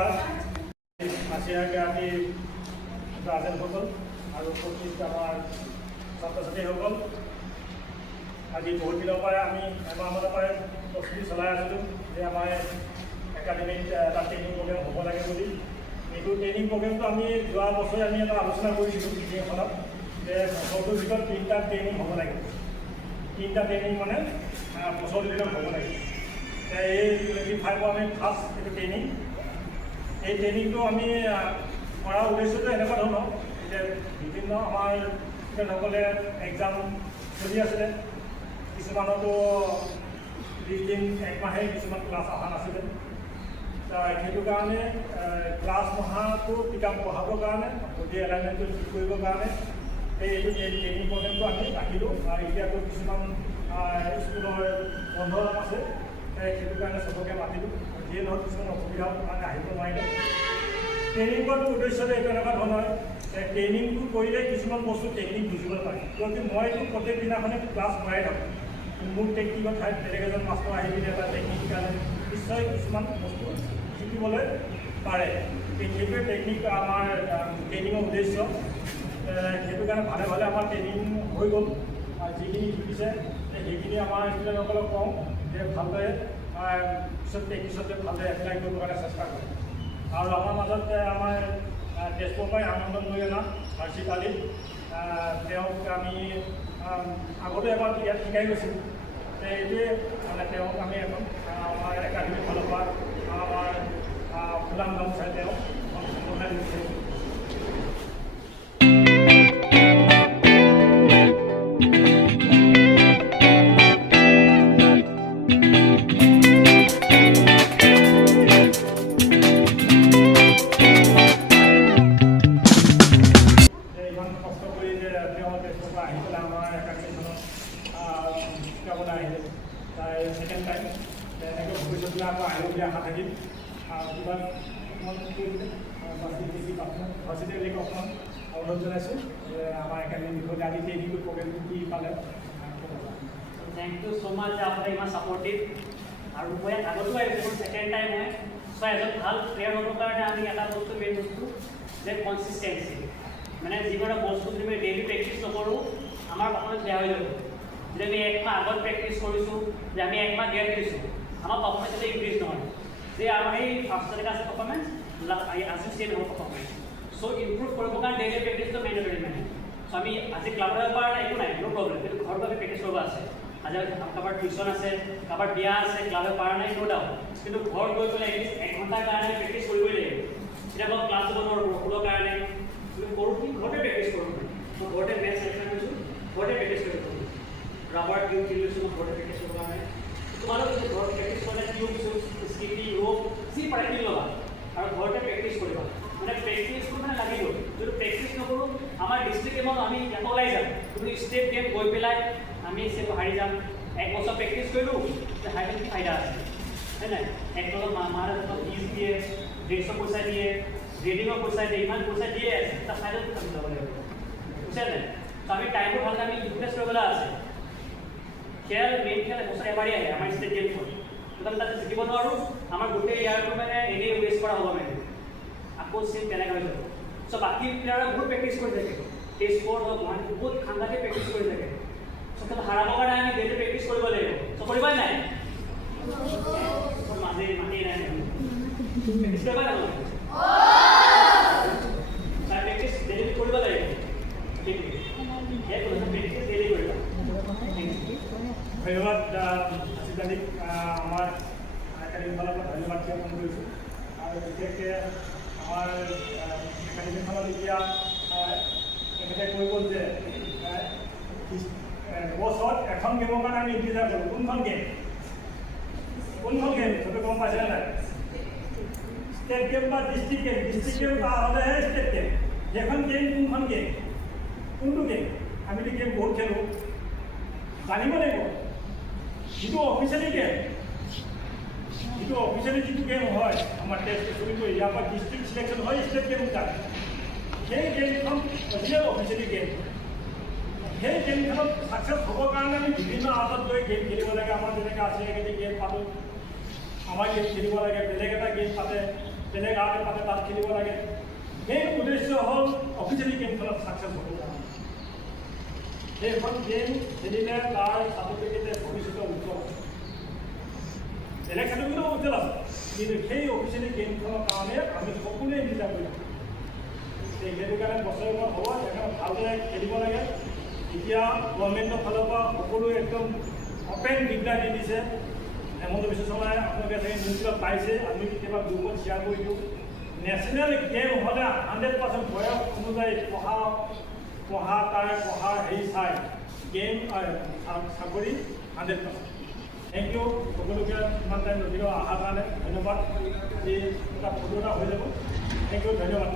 নমস্কাৰ। আশীৰাকে আমি গাৰ্জেনসকল আৰু উপস্থিত আমাৰ ছাত্ৰ ছাত্ৰীসকল, আজি বহুত দিনৰ পৰাই আমি এমাহমানৰ পৰাই প্ৰস্তুতি চলাই আছিলোঁ যে আমাৰ একাডেমিত এটা ট্ৰেইনিং প্ৰগ্ৰেম হ'ব লাগে বুলি। এইটো ট্ৰেইনিং প্ৰগ্ৰেমটো আমি যোৱা বছৰে আমি এটা আলোচনা কৰিছিলোঁ মিটিংখনত যে বছৰটোৰ ভিতৰত 3টা ট্ৰেইনিং হ'ব লাগে। 3টা ট্ৰেইনিং মানে বছৰটোৰ ভিতৰত হ'ব লাগে। এই 25 আমি ফাৰ্ষ্ট এইটো ট্ৰেইনিং। এই ট্ৰেইনিংটো আমি কৰাৰ উদ্দেশ্যটো এনেকুৱা ধৰণৰ যে বিভিন্ন আমাৰ ষ্টুডেণ্টসকলে এক্সাম চলি আছিলে, কিছুমানতো 20 দিন 1 মাহে কিছুমান ক্লাছ অহা নাছিলে। সেইটো কাৰণে ক্লাছ নহাটো কিতাপ পঢ়াবৰ কাৰণে গোটেই এলাইনমেণ্টটো ঠিক কৰিবৰ কাৰণে এইটো ট্ৰেইনিং প্ৰগ্ৰেমটো আমি ৰাখিলোঁ। আৰু এতিয়াতো কিছুমান স্কুলৰ বন্ধ আছে, সেইটো কাৰণে চবকে মাতিলোঁ। যিয়ে নহওক কিছুমান অসুবিধাৰ কাৰণে আহিব নোৱাৰিলে। ট্ৰেইনিঙৰ উদ্দেশ্যটো এইটো এনেকুৱা ধৰণৰ ট্ৰেইনিংটো কৰিলে কিছুমান বস্তু টেকনিক বুজিব পাৰি। গতিকে মইতো প্ৰত্যেক দিনাখনে ক্লাছ কৰাই থাকোঁ। মোৰ টেকনিকৰ ঠাইত বেলেগ এজন মাষ্টৰ আহি পিনে এটা টেকনিক কাৰণে নিশ্চয় কিছুমান বস্তু শিকিবলৈ পাৰে। সেইটোৱে টেকনিক আমাৰ ট্ৰেইনিঙৰ উদ্দেশ্য। সেইটো কাৰণে ভালে ভালে আমাৰ ট্ৰেইনিং হৈ গ'ল। আৰু যিখিনি শিকিছে সেইখিনি আমাৰ ষ্টুডেণ্টসকলক কওঁ যে ভালদৰে পিছত প্ৰেক্টিচতে ভালদৰে এপ্লাই কৰিবৰ কাৰণে চেষ্টা কৰে। আৰু আমাৰ মাজত আমাৰ তেজপুৰৰ পৰাই আনন্দ লৈ অনা হৰ্ষিত আলী, তেওঁক আমি আগতে এবাৰ ইয়াত শিকাই গৈছিলোঁ। এইটোৱে মানে তেওঁক আমি এখন আমাৰ একাডেমীৰ ফালৰ পৰা আমাৰ ফুলাম গামোচাই তেওঁক সম্বৰ্ধনা দিছোঁ। সেকেণ্ড টাইম তেনেকৈ ভৱিষ্যতলৈ আকৌ আহিব বুলি আশা থাকিল। কিবা হৰ্ষিত অকণমান অনুৰোধ জনাইছোঁ যে আমাৰ একাডেমীৰ বিষয়ে আজি ট্ৰেইনিংটো প্ৰগ্ৰেমটো কি পালে। থ্যাংক ইউ সো মাচ যে আপোনালোকে ইমান ছাপৰ্টিভ। আৰু মই আগতো আহিছোঁ, ছেকেণ্ড টাইম হয়। চ' এজন ভাল প্লেয়াৰ হ'বৰ কাৰণে আমি এটা বস্তু মেইন বস্তু যে কনচিষ্টেঞ্চি, মানে যিকোনো বস্তু যদি আমি ডেইলি প্ৰেক্টিছ নকৰোঁ আমাৰ পাৰফৰ্মেঞ্চ বেয়া হৈ যাব। যদি আমি 1 মাহ আগত প্ৰেক্টিছ কৰিছোঁ, যে আমি 1 মাহ গেপ দিছোঁ, আমাৰ পাৰফৰ্মেঞ্চ যাতে ইনক্ৰিজ নহয়। যে আমাৰ এই ফাৰ্ষ্ট যেনেকৈ আছে পাৰফৰ্মেঞ্চ আজি চেম হ'ব পাৰফৰ্মেঞ্চ। চ' ইম্প্ৰুভ কৰিবৰ কাৰণে ডেইলি প্ৰেক্টিছটো মেণ্ডেটৰী মানে। চ' আমি আজি ক্লাবত যাব পৰা নাই, একো নাই, ন' প্ৰব্লেম। কিন্তু ঘৰত আমি প্ৰেক্টিছ কৰিব আছে। আজি কাৰোবাৰ টিউশ্যন আছে, কাৰোবাৰ বিয়া আছে, ক্লাবত পৰা নাই, ন' ডাউট। কিন্তু ঘৰত গৈ পেলাই এটলিষ্ট 1 ঘণ্টাৰ কাৰণে প্ৰেক্টিছ কৰিবই লাগিব। এতিয়া মই ক্লাছ যাব নোৱাৰোঁ বৰষুণৰ কাৰণে, তুমি কৰোঁ কি ঘৰতে প্ৰেক্টিছ কৰোঁ। মই ঘৰতে মেথছ চেলেকশ্যন কৰিছোঁ, ঘৰতে প্ৰেক্টিছ কৰিব পাৰোঁ। ৰাবাৰ টিউব খেলি লৈছোঁ মই ঘৰতে প্ৰেক্টিছ কৰিবৰ কাৰণে। তোমালোক যদি ঘৰত প্ৰেক্টিছ কৰিলে টিউব চুব স্কিপিং ৰোপ যি পাৰে কিনি ল'বা আৰু ঘৰতে প্ৰেক্টিছ কৰিবা। মানে প্ৰেক্টিছটো মানে লাগিব। যদি প্ৰেক্টিছ নকৰোঁ আমাৰ ডিষ্ট্ৰিক্ট গেমত আমি ইয়াত ওলাই যাম, কিন্তু ষ্টেট গেম গৈ পেলাই আমি হাৰি যাম। 1 বছৰ প্ৰেক্টিছ কৰিলোঁ যে হাৰি কি ফাইদা আছে, হয় নাই? এক তলত মাৰ ফিজ দিয়ে, ড্ৰেছৰ পইচা দিয়ে, ৰেডিঙৰ পইচা দিয়ে, ইমান পইচা দিয়ে তাৰ ফাইদাটো আমি যাব লাগিব, বুজিছে নাই? ত' আমি টাইমটো ভালকৈ আমি ইনভেষ্ট কৰিবলৈ আছে। খেল মেইন খেল বছৰ এবাৰেই আহে আমাৰ ষ্টেট গেমখন। কিন্তু আমি তাতে জিকিব নোৱাৰোঁ, আমাৰ গোটেই ইয়াৰটো মানে এনেই ৱেষ্ট কৰা হ'ব মানে, আকৌ চেম তেনেকৈ হৈ যাব। চ' বাকী প্লেয়াৰে বহুত প্ৰেক্টিছ কৰি থাকে, টেষ্ট-স্পৰ্ট হওক গুৱাহাটী বহুত সাংঘাতিক প্ৰেক্টিছ কৰি থাকে। চ' সেইটো হাৰাবৰ কাৰণে আমি ডেইলি প্ৰেক্টিছ কৰিব লাগিব। চ' কৰিবাই নাই? মাতেই নাই, প্ৰেক্টিছ কৰিবা নাই? প্ৰেক্টিছ ডেইলি কৰিব লাগিব। প্ৰেক্টিছ ডেইলি কৰিবা। ধন্যবাদ হৰ্ষিত আলীক, আমাৰ একাডেমীৰ ফালৰ পৰা ধন্যবাদ জ্ঞাপন কৰিছোঁ। আৰু বিশেষকৈ আমাৰ একাডেমীখনত এতিয়া তেখেতে কৈ গ'ল যে বছৰত এখন গেমৰ কাৰণে আমি ইণ্টিজাৰ কৰোঁ। কোনখন গেম চবে গম পাইছে নাই? ষ্টেট গেম বা ডিষ্ট্ৰিক্ট গেম। ডিষ্ট্ৰিক্ট গেম হ'লেহে ষ্টেট গেম। সেইখন গেম কোনখন গেম, কোনটো গেম? আমিতো গেম বহুত খেলোঁ, জানিব লাগিব। যিটো অফিচিয়েলি গেম, যিটো গেম হয় আমাৰ টেষ্ট ইয়াৰ পৰা ডিষ্ট্ৰিক্ট চিলেকশ্যন হয় ষ্টেট গেম কাৰণে, সেই গেমখন অৰিজিনেল অফিচিয়েলি গেম। সেই গেমখনত ছাকচেছ হ'বৰ কাৰণে আমি বিভিন্ন আৰ্টত গৈ গেম খেলিব লাগে। আমাৰ যেনেকৈ আছে গেম পাতোঁ, আমাৰ গেম খেলিব লাগে, বেলেগ এটা গেম পাতে, তেনে গাঁৱতে পাতে তাত খেলিব লাগে মেইন উদ্দেশ্য হ'ল অফিচিয়েলি গেমখনত ছাকচেছ হ'ব সেইখন গেম খেলিলে তাৰ ছাৰ্টিফিকেটে ভৱিষ্যতে উজ্জ্বল আছে বেলেগ ক্ষেত্ৰতো উজ্জ্বল আছে কিন্তু সেই অফিচিয়েলি গেমখনৰ কাৰণে আমি সকলোৱে মিলা কৰি থাকোঁ সেইটো কাৰণে বছৰেকত হ'ব সেইকাৰণে ভালদৰে খেলিব লাগে এতিয়া গভৰ্ণমেণ্টৰ ফালৰ পৰা সকলোৱে একদম অপেন দিগদাৰ দি দিছে হেমন্ত বিশ্ব শৰ্মাই আপোনালোকে চাগে নিউজবিলাক পাইছে আমি কেতিয়াবা গ্ৰুপত শ্বেয়াৰ কৰি দিওঁ নেশ্যনেল গেম হ'লে 100% বয়স অনুযায়ী পঢ়া তাৰ পঢ়াৰ হেৰি চাই গেম চাকৰি 100%। থেংক ইউ সকলোকে ইমান টাইম ৰখি অহাৰ কাৰণে ধন্যবাদ আজি এটা ফটো এটা হৈ যাব থেংক ইউ ধন্যবাদ।